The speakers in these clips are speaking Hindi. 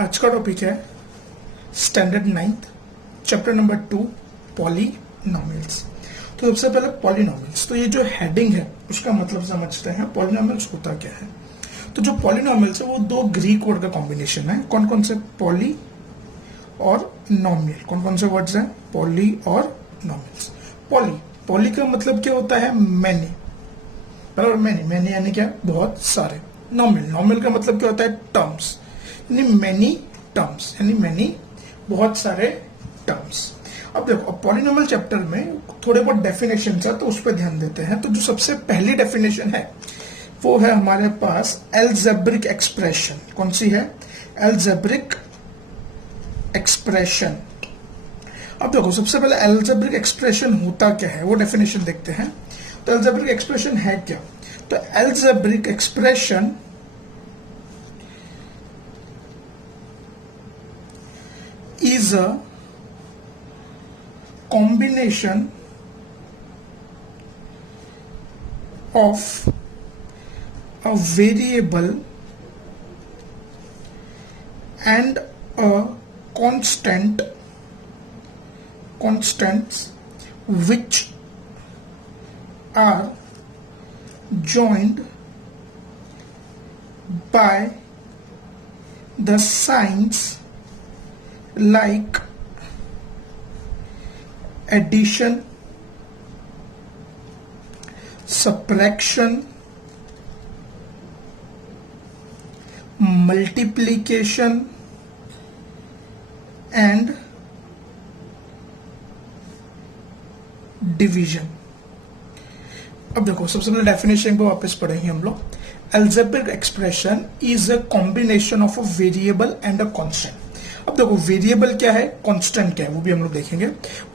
आज का टॉपिक है स्टैंडर्ड 9th चैप्टर नंबर 2 पॉलीनॉमियल्स। तो सबसे पहले पॉलीनॉमियल्स, तो ये जो हेडिंग है उसका मतलब समझते हैं पॉलीनॉमियल्स होता क्या है। तो जो पॉलीनॉमियल्स है वो दो ग्रीक वर्ड का कॉम्बिनेशन है। कौन कौन से? पॉली और नॉमियल। कौन कौन से वर्ड्स हैं? पॉली और नॉमियल्स। पॉली का मतलब क्या होता है? मैनी, बराबर। मैनी यानी क्या? बहुत सारे। नॉमियल का मतलब क्या होता है? टर्म्स, यानी मैनी टर्म्स, यानी मैनी बहुत सारे टर्म्स। अब देखो, पॉलिनॉमियल चैप्टर में थोड़े बहुत डेफिनेशन है तो उस पर ध्यान देते हैं। तो जो सबसे पहली डेफिनेशन है वो है हमारे पास अलजेब्रिक एक्सप्रेशन। कौन सी है? Algebraic expression. अब देखो, सबसे पहले अलजेब्रिक एक्सप्रेशन होता क्या है वो डेफिनेशन देखते हैं। तो अलजेब्रिक एक्सप्रेशन है क्या? तो algebraic expression is a combination of a variable and a constants which are joined by the signs like addition, subtraction, multiplication and division। अब देखो, सबसे पहले डेफिनेशन को वापस पढ़ेंगे हम लोग। Algebraic expression is a combination of a variable and a constant. अब देखो, वेरिएबल क्या है, कांस्टेंट क्या है, वो भी हम लोग देखेंगे।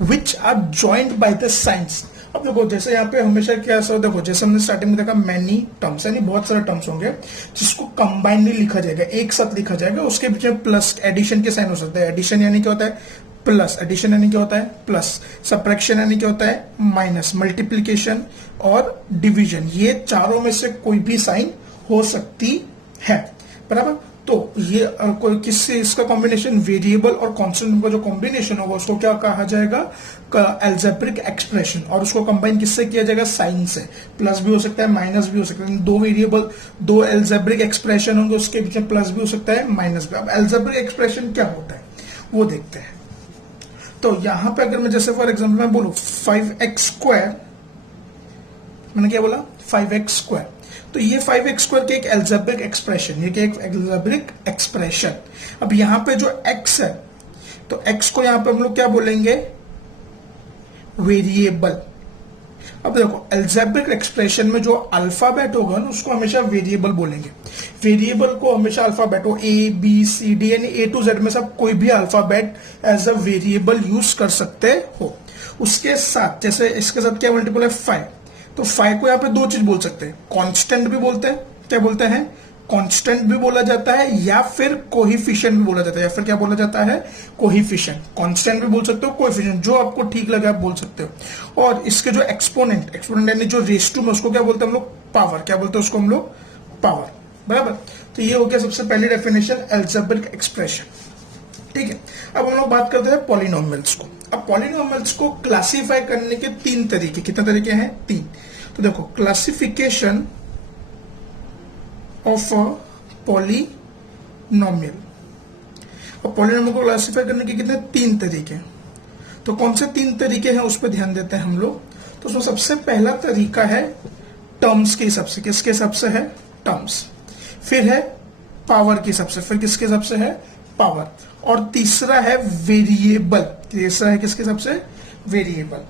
Which are joined by the science. अब देखो, जैसे यहाँ पे हमेशा क्या है, देखो जैसे हमने स्टार्टिंग में देखा मैनी टर्म्स, यानी बहुत सारे टर्म्स होंगे जिसको कंबाइनली लिखा जाएगा, एक साथ लिखा जाएगा। उसके पीछे प्लस एडिशन के साइन हो सकते हैं। एडिशन यानी क्या होता है? प्लस। एडिशन यानी क्या होता है? प्लस। सबट्रैक्शन यानी क्या होता है? माइनस। मल्टीप्लीकेशन और डिवीजन, ये चारों में से कोई भी साइन हो सकती है, बराबर। तो ये कोई किससे इसका कॉम्बिनेशन, वेरिएबल और कांस्टेंट का जो कॉम्बिनेशन होगा उसको क्या कहा जाएगा? Algebraic expression. और उसको कंबाइन किससे किया जाएगा? साइन से। प्लस भी हो सकता है, माइनस भी हो सकता है। दो वेरिएबल, दो अलजेब्रिक एक्सप्रेशन होंगे, उसके पीछे प्लस भी हो सकता है, माइनस भी। अब अलजेब्रिक एक्सप्रेशन क्या होता है वो देखते हैं। तो यहां पे अगर मैं जैसे फॉर एग्जाम्पल मैं बोलूं 5x², मैंने क्या बोला? 5x²। तो ये 5x² के एक अलजेब्रिक एक्सप्रेशन, ये क्या? एक अलजेब्रिक एक्सप्रेशन। अब यहां पे जो x है, तो x को यहां पे हम लोग क्या बोलेंगे? वेरिएबल। अब देखो, अलजेब्रिक एक्सप्रेशन में जो अल्फाबेट होगा ना उसको हमेशा वेरिएबल बोलेंगे। वेरिएबल को हमेशा अल्फाबेट हो, A B C D यानी A to Z में सब कोई भी alphabet as a variable use कर सकते हो। उसके साथ जैसे इसके साथ क्या मल्टीपल है? 5। तो 5 को यहाँ पे दो चीज बोल सकते हैं, कांस्टेंट भी बोलते हैं। क्या बोलते हैं? कांस्टेंट भी बोला जाता है, या फिर कोएफिशिएंट भी बोला जाता है। या फिर क्या बोला जाता है? कोएफिशिएंट। कांस्टेंट भी बोल सकते हो, कोएफिशिएंट, जो आपको ठीक लगे आप बोल सकते हो। और इसके जो एक्सपोनेंट यानी जो रेस टू में, उसको क्या बोलते हैं हम लोग? पावर। क्या बोलते हैं उसको हम लोग? पावर, बराबर। तो ये हो गया सबसे पहली डेफिनेशन, अलजेब्रिक एक्सप्रेशन। ठीक है, अब हम लोग बात करते हैं पॉलिनॉमियल्स को। अब पॉलिनॉमियल्स को क्लासिफाई करने के तीन तरीके। कितने तरीके हैं? 3। तो देखो, क्लासिफिकेशन ऑफ अ पॉलिनॉमियल। अब पॉलिनॉमियल को क्लासिफाई करने के कितने? 3 तरीके। तो कौन से 3 तरीके हैं उस पर ध्यान देते हैं हम लोग। तो उसमें सबसे पहला तरीका है टर्म्स के हिसाब से। किसके हिसाब से है? टर्म्स। फिर है पावर के हिसाब से। फिर किसके हिसाब से है? पावर। और तीसरा है वेरिएबल। तीसरा है किसके हिसाब से? वेरिएबल।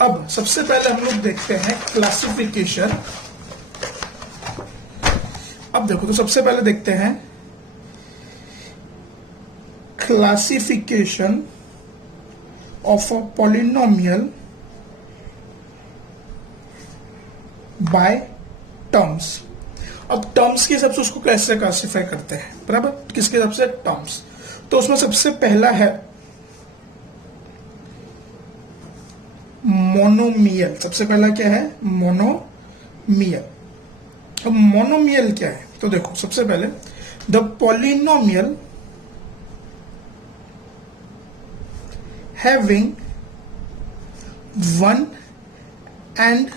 अब सबसे पहले हम लोग देखते हैं क्लासिफिकेशन। अब देखो, तो सबसे पहले देखते हैं classification of a polynomial by terms. अब टर्म्स के हिसाब से उसको कैसे क्लासिफाई करते हैं, बराबर। किसके हिसाब से? टर्म्स। तो उसमें सबसे पहला है मोनोमियल। सबसे पहला क्या है? मोनोमियल। अब मोनोमियल क्या है? तो देखो, सबसे पहले the polynomial having one and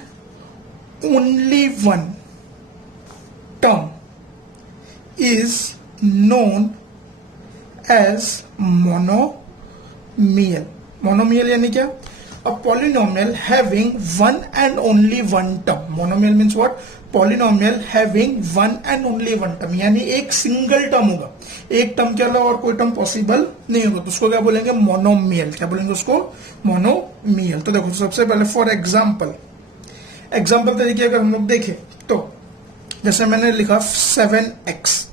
only one term is known as monomial. Monomial यानी क्या? A polynomial having one and only one term. Monomial means what? Polynomial having one and only one term, यानी एक सिंगल टर्म होगा, एक टर्म के अलावा और कोई टर्म पॉसिबल नहीं होगा, तो उसको क्या बोलेंगे? मोनोमियल. क्या बोलेंगे उसको? मोनोमियल. तो देखो सबसे पहले फॉर एग्जाम्पल तरीके अगर हम लोग देखें तो जैसे मैंने लिखा 7x,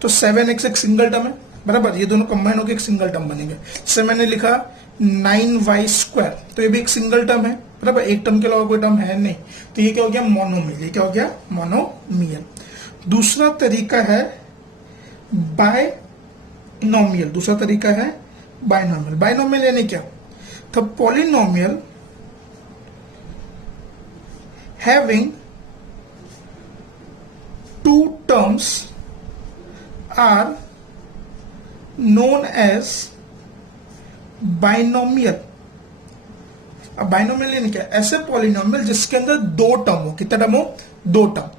तो 7x एक सिंगल टर्म है, बराबर. ये दोनों कंबाइन होकर एक सिंगल टर्म बनेंगे. जैसे मैंने लिखा 9y², तो ये भी एक सिंगल टर्म है, बराबर. एक टर्म के अलावा कोई टर्म है नहीं, तो ये क्या हो गया? मोनोमियल. ये क्या हो गया? मोनोमियल. दूसरा तरीका है बायनोमियल. बायनोमियल यानी क्या? तो polynomial having two terms are known as binomial. अब बाइनोमियल यानी क्या? ऐसे पॉलिनोमियल जिसके अंदर दो टर्म हो. कितना टर्म हो? दो टर्म.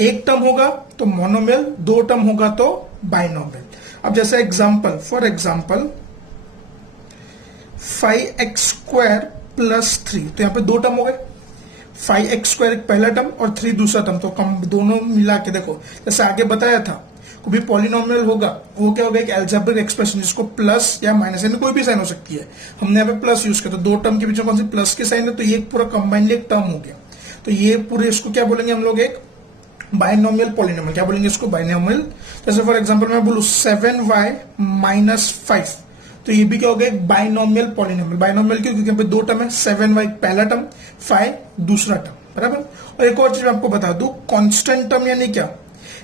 एक टर्म होगा तो मोनोमियल, दो टर्म होगा तो बाइनोमियल. अब जैसे फॉर एग्जाम्पल 5x² + 3, तो यहां पे दो टर्म हो गए. 5x² एक पहला टर्म और 3 दूसरा टर्म, तो कम दोनों मिला के देखो, जैसे आगे बताया था, कोई भी पॉलिनोमियल होगा वो क्या होगा? एक अलजेब्रिक एक्सप्रेशन जिसको प्लस या माइनस यानी कोई भी साइन हो सकती है. हमने यहाँ पे प्लस यूज किया, तो दो टर्म के बीच में कौन सी प्लस के साइन है, तो ये पूरा कंबाइंड एक टर्म हो गया. तो ये पूरे इसको क्या बोलेंगे हम लोग? एक बाइनोमियल पॉलिनोमियल. क्या बोलेंगे इसको? बाइनोमियल. जैसे फॉर एग्जाम्पल मैं बोलूं 7y - 5, तो ये भी क्या हो गया? एक बाइनोमियल पॉलिनोमियल. बाइनोमियल क्यों? क्योंकि यहाँ पे दो टर्म है, 7y पहला टर्म, 5 दूसरा टर्म, बराबर. और एक और चीज मैं आपको बता दूं, कांस्टेंट टर्म यानी क्या?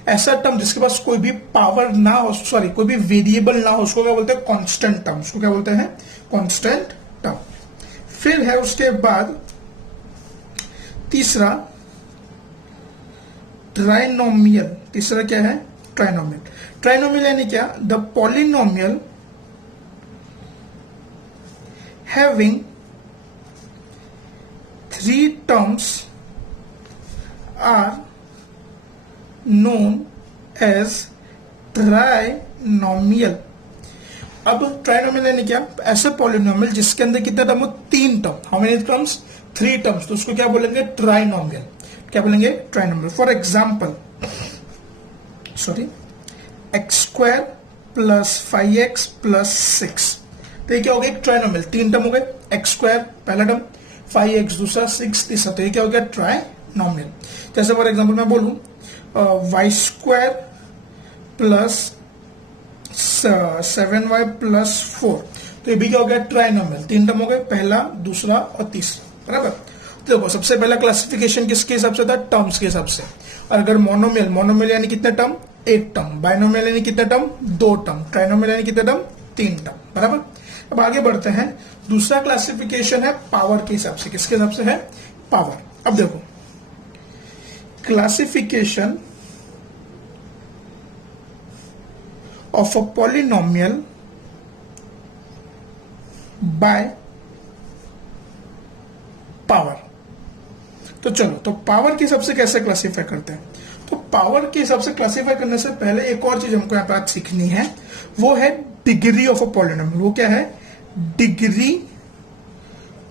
ऐसा टर्म जिसके पास कोई भी पावर ना हो, सॉरी कोई भी वेरिएबल ना हो, उसको क्या बोलते हैं? Constant term. उसको क्या बोलते हैं? Constant term. फिर है उसके बाद तीसरा ट्राइनोमियल. तीसरा क्या है? ट्राइनोमियल. ट्राइनोमियल यानी क्या? The polynomial having three terms are known as trinomial. अब ट्राइनोमियल यानी क्या? ऐसे पॉलिनोमियल जिसके अंदर कितने टर्म हो? 3 term. How many terms? 3 terms. तो उसको क्या बोलेंगे? ट्राइनोमियल. क्या बोलेंगे? Trinomial. For example x² + 5x + 6, तो ये क्या हो गया? एक ट्राइनोमियल. 3 टर्म हो गए, x² पहला टर्म, 5x दूसरा, 6 तीसरा, तो ये क्या हो गया? ट्राइनोमियल. जैसे फॉर एग्जांपल मैं बोलूं y² + 7y + 4, तो ये भी क्या हो गया? ट्राइनोमियल. 3 टर्म हो गए, पहला दूसरा और तीसरा, बराबर. तो देखो सबसे पहला क्लासिफिकेशन किसके हिसाब से था? टर्म्स के हिसाब से. और अगर मोनोमियल यानी कितने टर्म? एक टर्म. बाइनोमियल यानी कितने टर्म? दो टर्म. ट्राइनोमियल यानी कितने टर्म? 3 टर्म, बराबर. अब आगे बढ़ते हैं. दूसरा क्लासिफिकेशन है पावर के हिसाब से. किसके हिसाब से है? पावर. अब देखो classification of a polynomial by power. तो चलो, तो पावर के हिसाब से कैसे क्लासिफाई करते हैं? तो पावर के हिसाब से क्लासिफाई करने से पहले एक और चीज हमको यहां पे आज सीखनी है, वो है डिग्री ऑफ अ पॉलिनोमियल. वो क्या है? Degree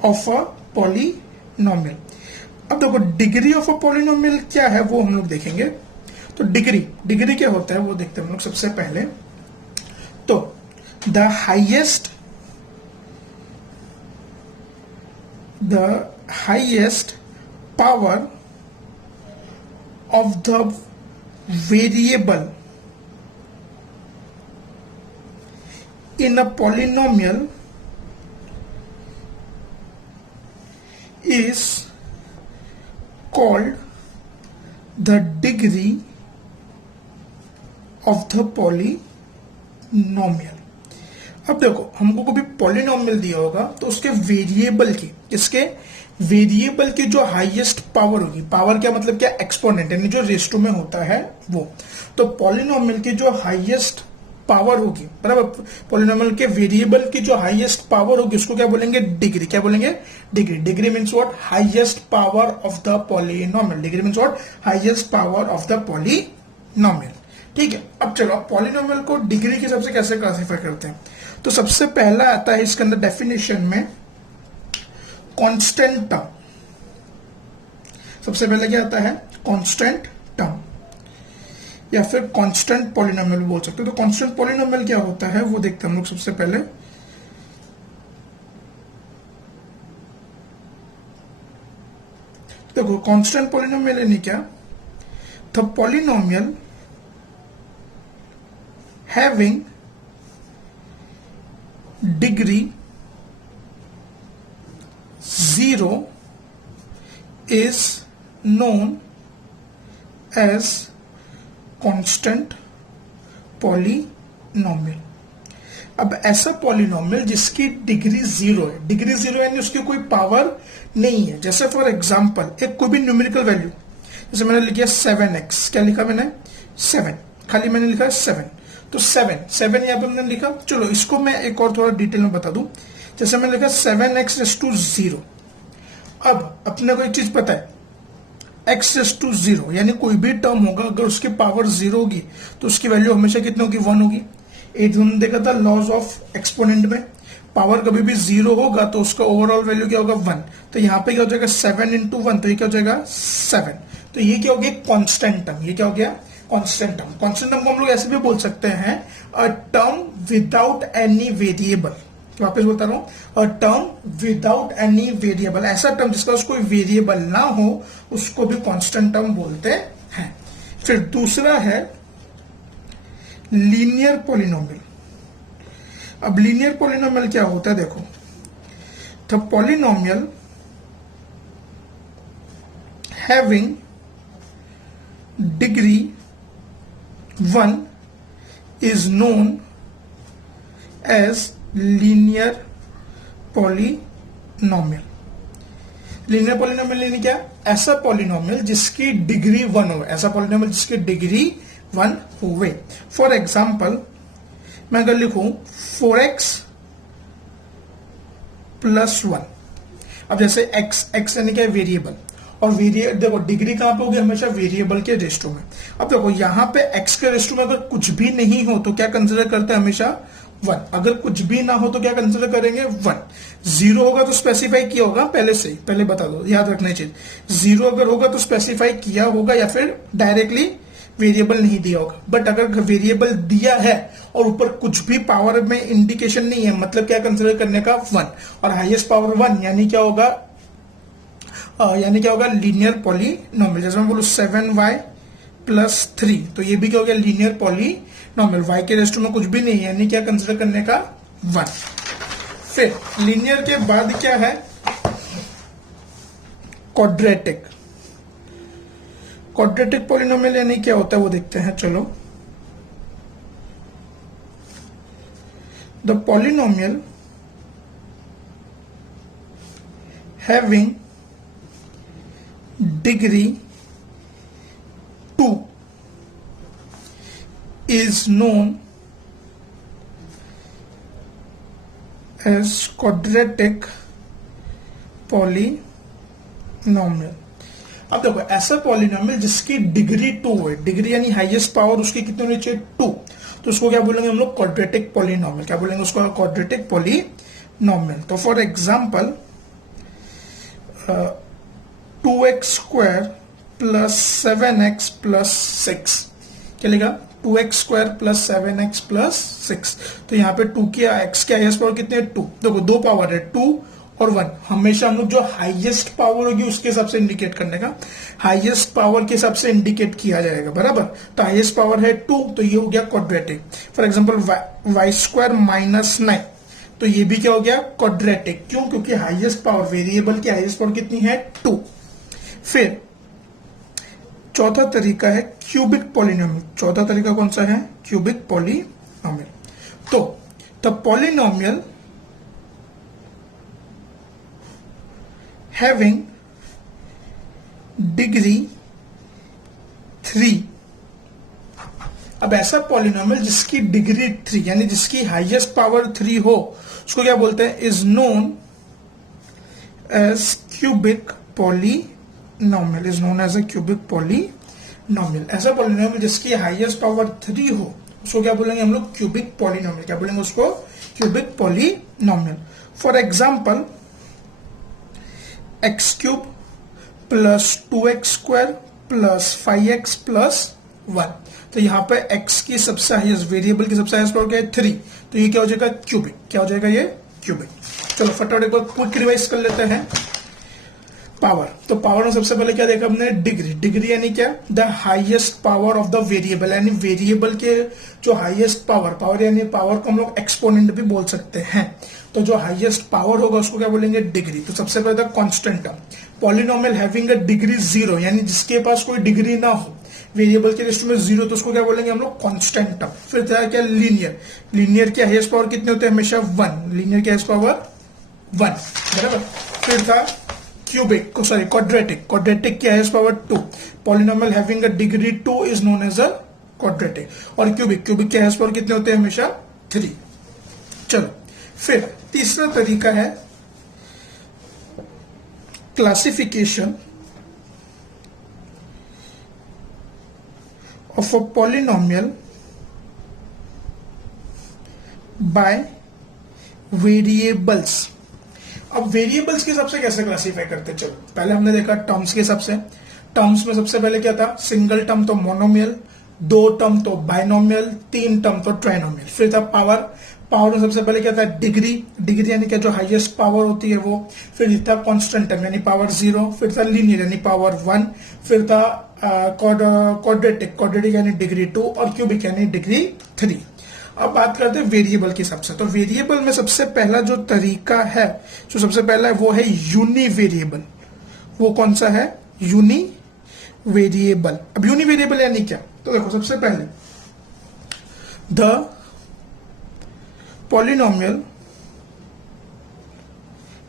of a polynomial. अब देखो डिग्री ऑफ अ पॉलिनोमियल क्या है वो हम लोग देखेंगे. तो डिग्री क्या होता है वो देखते हैं हम लोग सबसे पहले. तो the highest power of the variable in a polynomial is called the degree of the polynomial. अब देखो हमको कोई पॉलिनोमियल दिया होगा तो उसके वेरिएबल की, इसके वेरिएबल की जो हाईएस्ट पावर होगी, पावर क्या मतलब क्या? एक्सपोनेंट, यानी जो रेशो में होता है वो. तो पॉलिनोमियल की जो हाईएस्ट पावर होगी, बराबर। पॉलिनोमियल के वेरिएबल की जो हाईएस्ट पावर होगी उसको क्या बोलेंगे, डिग्री। क्या बोलेंगे, degree. Degree means what, highest power of the polynomial. Degree means what, highest power of the polynomial. ठीक है, अब चलो पॉलिनोमियल को डिग्री के हिसाब से कैसे क्लासिफाई करते हैं। तो सबसे पहला आता है इसके अंदर डेफिनेशन में कांस्टेंट टर्म। सबसे पहले क्या आता है, कांस्टेंट टर्म, या फिर कांस्टेंट पॉलिनोमियल बोल सकते हो। तो कांस्टेंट पॉलिनोमियल क्या होता है वो देखते हैं हम लोग सबसे पहले। देखो कांस्टेंट पॉलिनोमियल यानी क्या, the polynomial having degree 0 is known as constant polynomial. अब ऐसा पॉलिनोमियल जिसकी डिग्री 0 है, डिग्री 0 यानी उसकी कोई पावर नहीं है। जैसे फॉर एग्जांपल एक कोई भी न्यूमेरिकल वैल्यू, जैसे मैंने लिखा 7x, क्या लिखा मैंने, 7, खाली मैंने लिखा 7, तो 7 यहां पर मैंने लिखा। चलो इसको मैं एक और थोड़ा डिटेल में बता दूं। जैसे मैंने लिखा 7x⁻0। अब अपने को एक चीज पता है, x⁻0 यानी कोई भी टर्म होगा अगर उसकी पावर 0 होगी तो उसकी वैल्यू हमेशा कितनी होगी, 1 होगी। एक हमने देखा था लॉज ऑफ एक्सपोनेंट में, पावर कभी भी 0 होगा तो उसका ओवरऑल वैल्यू क्या होगा, 1। तो यहाँ पे क्या हो जाएगा 7 × 1, तो ये क्या हो जाएगा 7। तो ये क्या हो गया, कांस्टेंट टर्म। ये क्या हो गया, कांस्टेंट टर्म। कांस्टेंट टर्म को हम लोग ऐसे भी बोल सकते हैं, a term without any variable. वापस बोलता रहा हूं, a term without any variable. ऐसा टर्म जिसका कोई वेरिएबल ना हो उसको भी कांस्टेंट टर्म बोलते हैं। फिर दूसरा है लीनियर पॉलिनोमियल। अब लीनियर पॉलिनोमियल क्या होता है, देखो, the polynomial having degree 1 is known as linear polynomial. Linear polynomial यानी क्या, ऐसा पॉलिनोमियल जिसकी डिग्री 1 हो, ऐसा पॉलिनोमियल जिसकी डिग्री 1 हुए। फॉर एग्जाम्पल मैं अगर लिखूं 4x + 1। अब जैसे x यानी क्या, वेरिएबल, और वेरिएबल देखो डिग्री कहां पे होगी, हमेशा वेरिएबल के रेशियो में। अब देखो यहां पे x के रेशियो में अगर कुछ भी नहीं हो तो क्या कंसिडर करते हैं, हमेशा 1। अगर कुछ भी ना हो तो क्या कंसिडर करेंगे, 1। 0 होगा तो स्पेसिफाई किया होगा पहले से ही, पहले बता दो, याद रखना चीज। 0 अगर होगा तो स्पेसिफाई किया होगा या फिर डायरेक्टली वेरिएबल नहीं दिया होगा। बट अगर वेरिएबल दिया है और ऊपर कुछ भी पावर में इंडिकेशन नहीं है, मतलब क्या कंसिडर करने का, 1। और हाईएस्ट पावर 1 यानी क्या होगा, लीनियर पॉलिनोमियल। जैसे मैं बोलूं 7y + 3, तो ये भी क्या हो गया, लीनियर पॉलिनोमियल। y के रेशियो में कुछ भी नहीं है यानी क्या कंसिडर करने का, 1। फिर लीनियर के बाद क्या है, क्वाड्रेटिक। क्वाड्रेटिक पॉलिनोमियल यानी क्या होता है वो देखते हैं, चलो। The polynomial having degree 2 is known as quadratic polynomial। अब देखो ऐसा पॉलिनोमियल जिसकी डिग्री 2 है, डिग्री यानी हाईएस्ट पावर उसकी कितनी होनी चाहिए, 2, तो उसको क्या बोलेंगे हम लोग, क्वाड्रेटिक पॉलिनोमियल। क्या बोलेंगे उसको, क्वाड्रेटिक पॉलिनोमियल। तो फॉर एग्जांपल 2x² + 7x + 6, क्या लिखा, 2x² + 7x + 6। तो यहाँ पे 2 की x की हाईएस्ट पावर कितनी है, 2। देखो दो पावर है, 2 और 1। हमेशा हम लोग जो हाईएस्ट पावर होगी उसके हिसाब से इंडिकेट करने का, हाईएस्ट पावर के हिसाब से इंडिकेट किया जाएगा, बराबर। तो हाईएस्ट पावर है 2, तो ये हो गया क्वाड्रेटिक। फॉर एग्जांपल y² - 9, तो ये भी क्या हो गया, क्वाड्रेटिक। क्यों, क्योंकि हाईएस्ट पावर, वेरिएबल की हाईएस्ट पावर कितनी है, 2। फिर चौथा तरीका है क्यूबिक पॉलिनोमियल। चौथा तरीका कौन सा है, क्यूबिक पॉलिनोमियल। तो द पॉलिनोमियल हैविंग डिग्री 3 अब ऐसा पॉलिनोमियल जिसकी डिग्री 3 यानी जिसकी हाईएस्ट पावर 3 हो उसको क्या बोलते हैं, is known as cubic polynomial, is known as a cubic polynomial. ऐसा पॉलिनोमियल जिसकी हाईएस्ट पावर 3 हो उसको क्या बोलेंगे हम लोग, क्यूबिक पॉलिनोमियल। क्या बोलेंगे उसको, cubic polynomial. For example x cube plus 2x square plus 5x plus 1। तो यहाँ पे x की सबसे हाईएस्ट, वेरिएबल की सबसे हाईएस्ट पावर क्या है, 3, तो ये क्या हो जाएगा, क्यूबिक। क्या हो जाएगा ये, क्यूबिक। चलो फटाफट एक बार क्विक रिवाइज कर लेते हैं। पावर, तो पावर में सबसे पहले क्या देखा हमने, डिग्री। डिग्री यानी क्या, the highest power of the variable, यानी वेरिएबल के जो हाईएस्ट पावर, पावर यानी पावर को हम लोग एक्सपोनेंट भी बोल सकते हैं। तो जो हाईएस्ट पावर होगा उसको क्या बोलेंगे, डिग्री। तो सबसे पहले था constant term. Polynomial having a degree 0 यानी जिसके पास कोई डिग्री ना हो, वेरिएबल के लिस्ट में 0, तो उसको क्या बोलेंगे हम लोग, कांस्टेंट टर्म। फिर था क्या, लीनियर। लीनियर की हाईएस्ट पावर कितने होते हैं, हमेशा 1। लीनियर की हाईएस्ट पावर 1, बराबर। फिर था क्यूबिक, सॉरी क्वाड्रेटिक। क्वाड्रेटिक की highest power 2। Polynomial having a degree 2 is known as a quadratic. और क्यूबिक, क्यूबिक की हाईएस्ट पावर कितने होते हैं, हमेशा 3। चलो फिर तीसरा तरीका है classification of a polynomial bye variables. अब वेरिएबल्स के हिसाब से कैसे क्लासीफाई करते हैं, चलो पहले हमने देखा टर्म्स के हिसाब से। टर्म्स में सबसे पहले क्या था, सिंगल टर्म तो मोनोमियल, 2 टर्म तो बाइनोमियल, 3 टर्म तो ट्राइनोमियल। फिर था पावर। पावर में सबसे पहले क्या था, डिग्री। डिग्री यानी क्या, जो हाईएस्ट पावर होती है वो। फिर था कांस्टेंट टर्म यानी पावर 0। फिर था लीनियर यानी पावर 1। फिर था क्वाड्रेटिक, क्वाड्रेटिक यानी डिग्री 2। और क्यूबिक यानी डिग्री 3। अब बात करते हैं वेरिएबल के हिसाब से। तो वेरिएबल में सबसे पहला जो तरीका है, जो सबसे पहला है वो है यूनी वेरिएबल। वो कौन सा है, यूनी वेरिएबल। अब यूनी वेरिएबल यानी क्या, तो देखो सबसे पहले the polynomial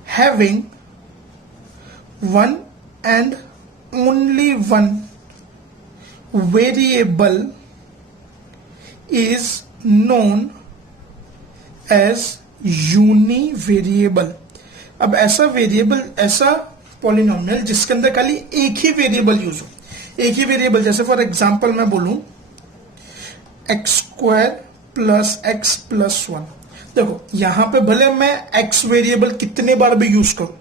having one and only one variable is known as univariable। अब ऐसा वेरिएबल, ऐसा पॉलिनोमियल जिसके अंदर खाली एक ही वेरिएबल यूज हो, एक ही वेरिएबल। जैसे फॉर एग्जांपल मैं बोलूं x square plus x plus 1। देखो यहां पे भले मैं x वेरिएबल कितने बार भी यूज करूं,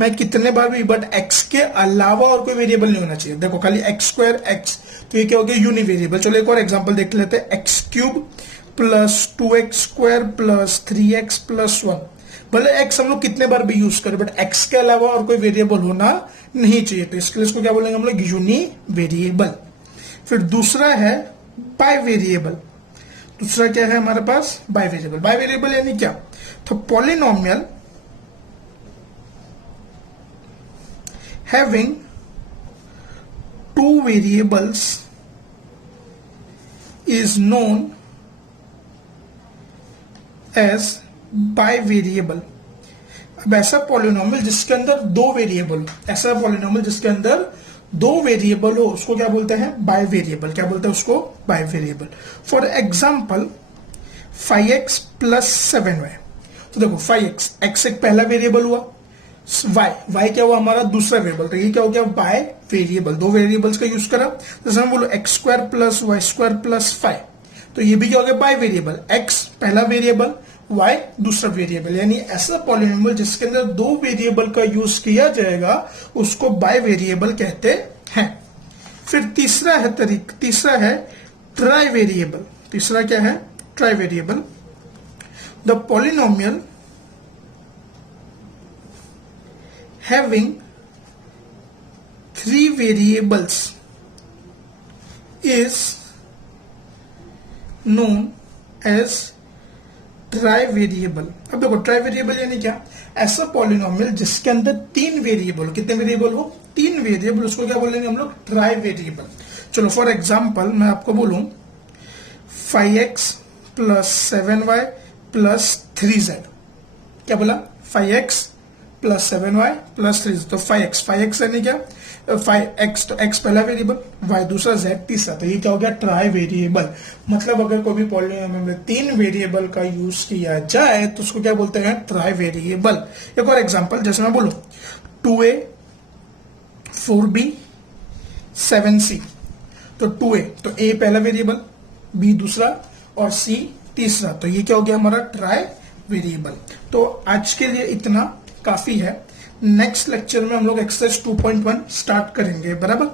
मैं कितने बार भी, बट x के अलावा और कोई वेरिएबल नहीं होना चाहिए। देखो खाली एक्स स्क्वायर एक्स, तो ये क्या हो गया, यूनी वेरिएबल। चलो एक और एग्जांपल देख लेते हैं, x cube plus 2x square plus 3x plus 1। भले x हम लोग कितने बार भी यूज करें, बट x के अलावा और कोई वेरिएबल होना नहीं चाहिए। तो इसके लिए इसको क्या बोलेंगे हम लोग, यूनी वेरिएबल। फिर दूसरा है बाय वेरिएबल। दूसरा क्या है हमारे पास, बाय वेरिएबल। बाय वेरिएबल यानी क्या, तो polynomial having 2 variables is known as bivariable. अब ऐसा पॉलिनोमियल जिसके अंदर 2 वेरिएबल, ऐसा पॉलिनोमियल जिसके अंदर 2 वेरिएबल हो उसको क्या बोलते हैं, बाय वेरिएबल। क्या बोलते हैं उसको, by variable. For example 5x plus 7y। तो देखो 5x, x एक पहला वेरिएबल हुआ, y क्या हुआ हमारा दूसरा वेरिएबल। तो ये क्या हो गया, बाय वेरिएबल। 2 वेरिएबल्स का यूज करा। जैसे हम बोलो x square plus y square plus 5, तो ये भी क्या हो गया, बाय वेरिएबल। x पहला वेरिएबल, y दूसरा वेरिएबल। यानी ऐसा पॉलिनोमियल जिसके अंदर 2 वेरिएबल का यूज किया जाएगा उसको बाय वेरिएबल कहते हैं। फिर तीसरा है ट्राई वेरिएबल। तीसरा क्या है, trivariable. The polynomial having 3 variables is known as trivariable. अब देखो ट्राई वेरिएबल यानी क्या, ऐसा पॉलिनोमियल जिसके अंदर 3 वेरिएबल हो। कितने वेरिएबल हो, 3 वेरिएबल, उसको क्या बोलेंगे हम लोग, ट्राई वेरिएबल। चलो फॉर एग्जांपल मैं आपको बोलूं 5x plus 7y plus 3z। क्या बोला, 5x प्लस 7y प्लस 3 तो 5x 5x यानी क्या 5x तो x पहला वेरिएबल, y दूसरा, z तीसरा, तो ये क्या हो गया ट्राई वेरिएबल। मतलब अगर कोई भी पॉलिनोमियल में 3 वेरिएबल का यूज किया जाए तो उसको क्या बोलते हैं ट्राई वेरिएबल। एक और एग्जांपल जैसे मैं बोलूं 2a 4b 7c, तो 2a तो a पहला वेरिएबल, b दूसरा और c तीसरा, तो ये क्या हो गया हमारा ट्राई वेरिएबल। तो आज के लिए इतना काफी है। नेक्स्ट लेक्चर में हम लोग एक्सरसाइज 2.1 स्टार्ट करेंगे, बराबर।